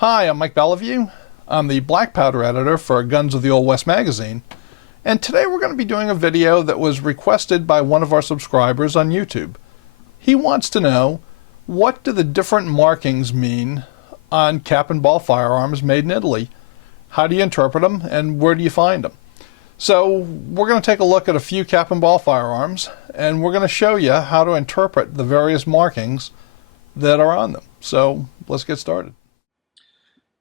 Hi, I'm Mike Bellevue. I'm the black powder editor for Guns of the Old West magazine, and today we're going to be doing a video that was requested by one of our subscribers on YouTube. He wants to know, what do the different markings mean on cap and ball firearms made in Italy? How do you interpret them, and where do you find them? So we're going to take a look at a few cap and ball firearms, and we're going to show you how to interpret the various markings that are on them. So let's get started.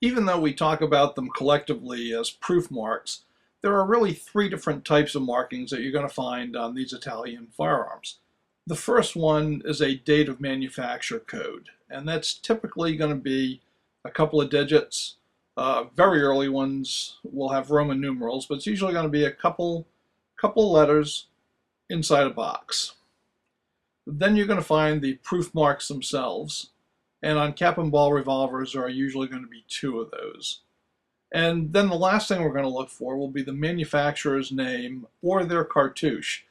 Even though we talk about them collectively as proof marks, there are really three different types of markings that you're going to find on these Italian firearms. The first one is a date of manufacture code, and that's typically going to be a couple of digits. Very early ones will have Roman numerals, but it's usually going to be a couple of letters inside a box. Then you're going to find the proof marks themselves. And on cap and ball revolvers, there are usually going to be two of those. And then the last thing we're going to look for will be the manufacturer's name or their cartouche.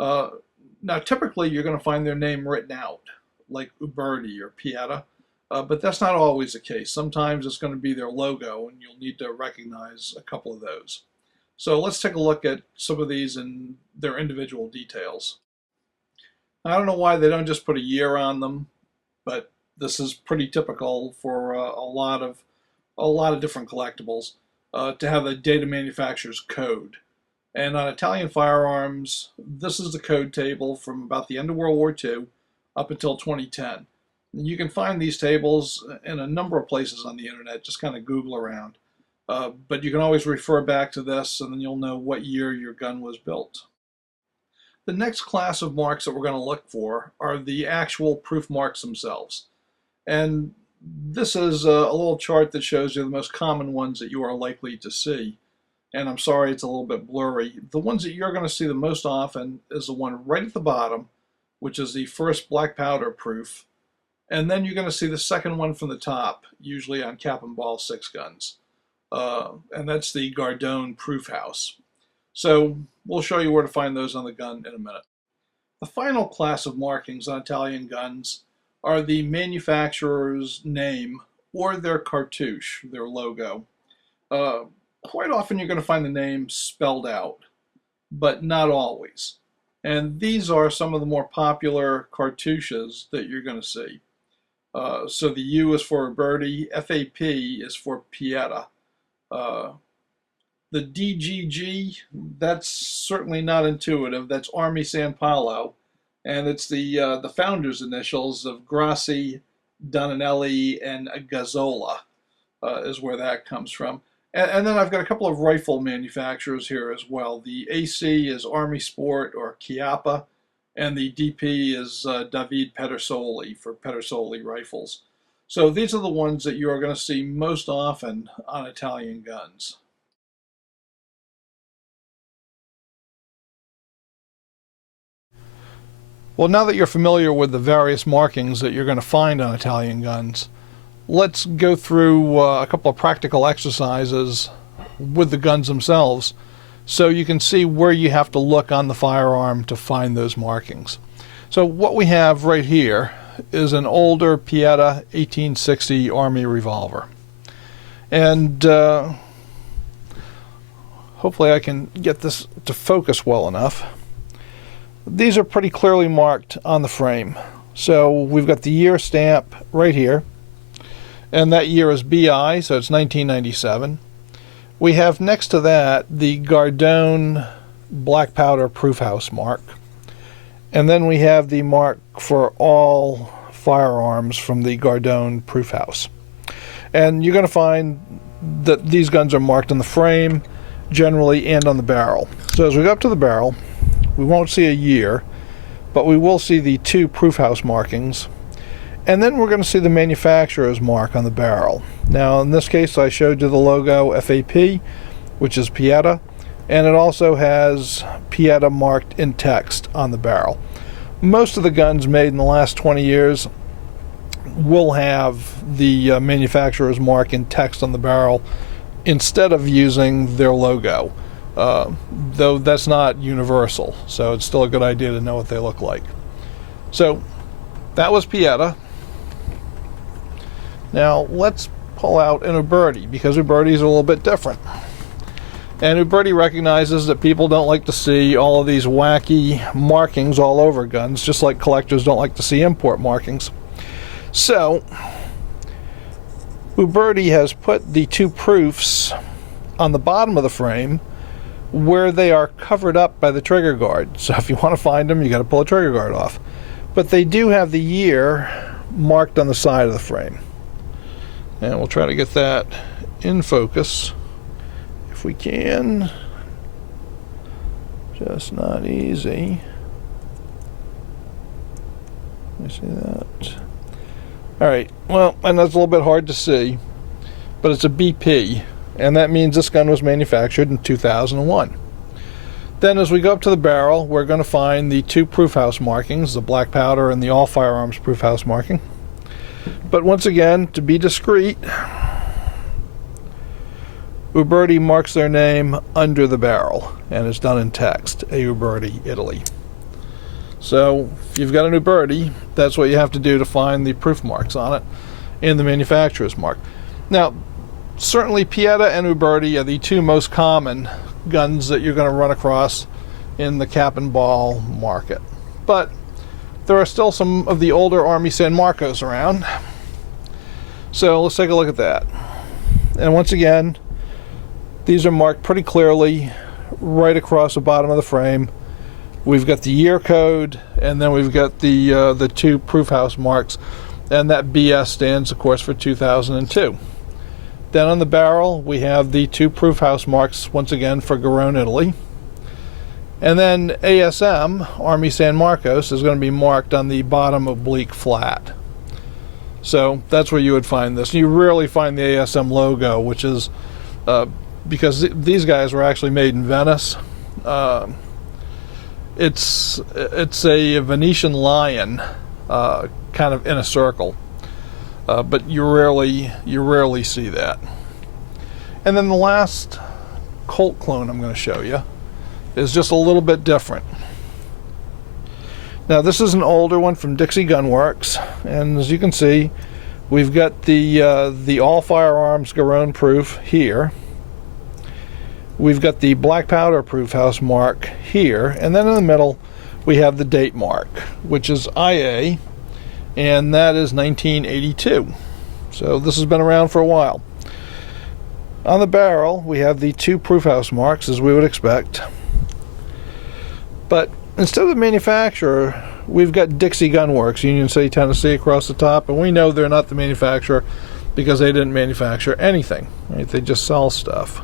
Now, typically, you're going to find their name written out, like Uberti or Pieta, but that's not always the case. Sometimes it's going to be their logo, and you'll need to recognize a couple of those. So let's take a look at some of these and their individual details. I don't know why they don't just put a year on them, but this is pretty typical for a lot of different collectibles to have a date of manufacturer's code. And on Italian firearms, this is the code table from about the end of World War II up until 2010. You can find these tables in a number of places on the internet. Just kind of Google around. But you can always refer back to this, and then you'll know what year your gun was built. The next class of marks that we're going to look for are the actual proof marks themselves. And this is a little chart that shows you the most common ones that you are likely to see. And I'm sorry it's a little bit blurry. The ones that you're going to see the most often is the one right at the bottom, which is the first black powder proof. And then you're going to see the second one from the top, usually on cap and ball 6-guns. And that's the Gardone proof house. So we'll show you where to find those on the gun in a minute. The final class of markings on Italian guns are the manufacturer's name or their cartouche, their logo. Quite often you're going to find the name spelled out, but not always. And these are some of the more popular cartouches that you're going to see. So the U is for Uberti, FAP is for Pieta. The DGG, that's certainly not intuitive. That's Army San Paolo. And it's the founder's initials of Grassi, Donanelli, and Gazzola is where that comes from. And then I've got a couple of rifle manufacturers here as well. The AC is Army Sport or Chiappa, and the DP is David Pedersoli for Pedersoli rifles. So these are the ones that you are going to see most often on Italian guns. Well, now that you're familiar with the various markings that you're going to find on Italian guns, let's go through a couple of practical exercises with the guns themselves so you can see where you have to look on the firearm to find those markings. So what we have right here is an older Pieta 1860 Army revolver. And hopefully I can get this to focus well enough. These are pretty clearly marked on the frame. So we've got the year stamp right here, and that year is BI, so it's 1997. We have next to that the Gardone black powder proof house mark, and then we have the mark for all firearms from the Gardone proof house. And you're going to find that these guns are marked on the frame generally and on the barrel. So as we go up to the barrel, we won't see a year, but we will see the two proof house markings. And then we're going to see the manufacturer's mark on the barrel. Now, in this case, I showed you the logo FAP, which is Pieta, and it also has Pieta marked in text on the barrel. Most of the guns made in the last 20 years will have the manufacturer's mark in text on the barrel instead of using their logo. Though that's not universal, so it's still a good idea to know what they look like. So that was Pieta. Now let's pull out an Uberti, because Ubertis are a little bit different. And Uberti recognizes that people don't like to see all of these wacky markings all over guns, just like collectors don't like to see import markings. So Uberti has put the two proofs on the bottom of the frame where they are covered up by the trigger guard. So if you want to find them, you got to pull a trigger guard off. But they do have the year marked on the side of the frame. And we'll try to get that in focus if we can. Just not easy. Let me see that. Alright, well, and that's a little bit hard to see, but it's a BP, and that means this gun was manufactured in 2001. Then as we go up to the barrel, we're going to find the two proof house markings, the black powder and the all firearms proof house marking. But once again, to be discreet, Uberti marks their name under the barrel, and it's done in text, A Uberti, Italy. So if you've got an Uberti, that's what you have to do to find the proof marks on it and the manufacturer's mark. Now, certainly Pietta and Uberti are the two most common guns that you're going to run across in the cap and ball market. But there are still some of the older Army San Marcos around. So let's take a look at that. And once again, these are marked pretty clearly right across the bottom of the frame. We've got the year code, and then we've got the two proof house marks, and that BS stands, of course, for 2002. Then on the barrel, we have the two proof house marks, once again, for Garone, Italy. And then ASM, Army San Marcos, is going to be marked on the bottom oblique flat. So that's where you would find this. You rarely find the ASM logo, which is because these guys were actually made in Venice. It's a Venetian lion, kind of in a circle, but you rarely see that. And then the last Colt clone I'm going to show you is just a little bit different. Now this is an older one from Dixie Gun Works, and as you can see, we've got the all firearms Garone proof here. We've got the black powder proof house mark here, and then in the middle we have the date mark, which is IA, and that is 1982. So this has been around for a while. On the barrel we have the two proof house marks, as we would expect, but instead of the manufacturer, we've got Dixie Gun Works, Union City, Tennessee, across the top, and we know they're not the manufacturer because they didn't manufacture anything, right? They just sell stuff.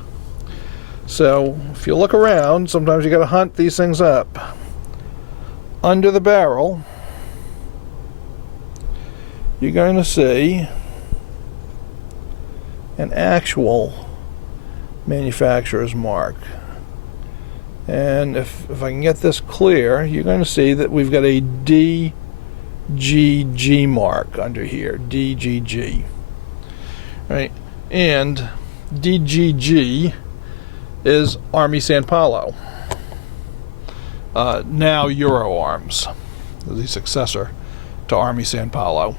So if you look around, sometimes you got to hunt these things up. Under the barrel, you're going to see an actual manufacturer's mark. And if I can get this clear, you're going to see that we've got a DGG mark under here, DGG. Right? And DGG is Army San Paolo, now Euro Arms, the successor to Army San Paolo.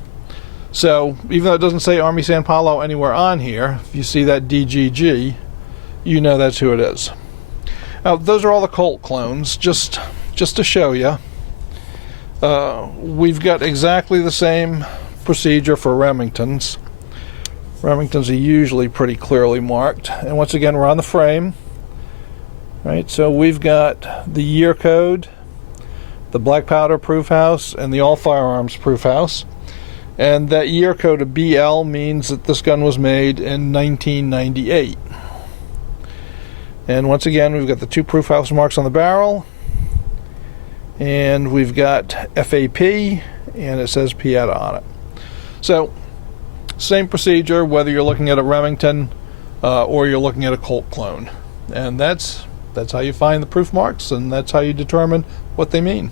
So even though it doesn't say Army San Paolo anywhere on here, if you see that DGG, you know that's who it is. Now those are all the Colt clones, just to show you. We've got exactly the same procedure for Remingtons. Remingtons are usually pretty clearly marked, and once again we're on the frame. Right, so we've got the year code, the black powder proof house, and the all firearms proof house. And that year code of BL means that this gun was made in 1998. And once again, we've got the two proof house marks on the barrel, and we've got FAP, and it says Pietta on it. So, same procedure whether you're looking at a Remington or you're looking at a Colt clone. And that's how you find the proof marks, and that's how you determine what they mean.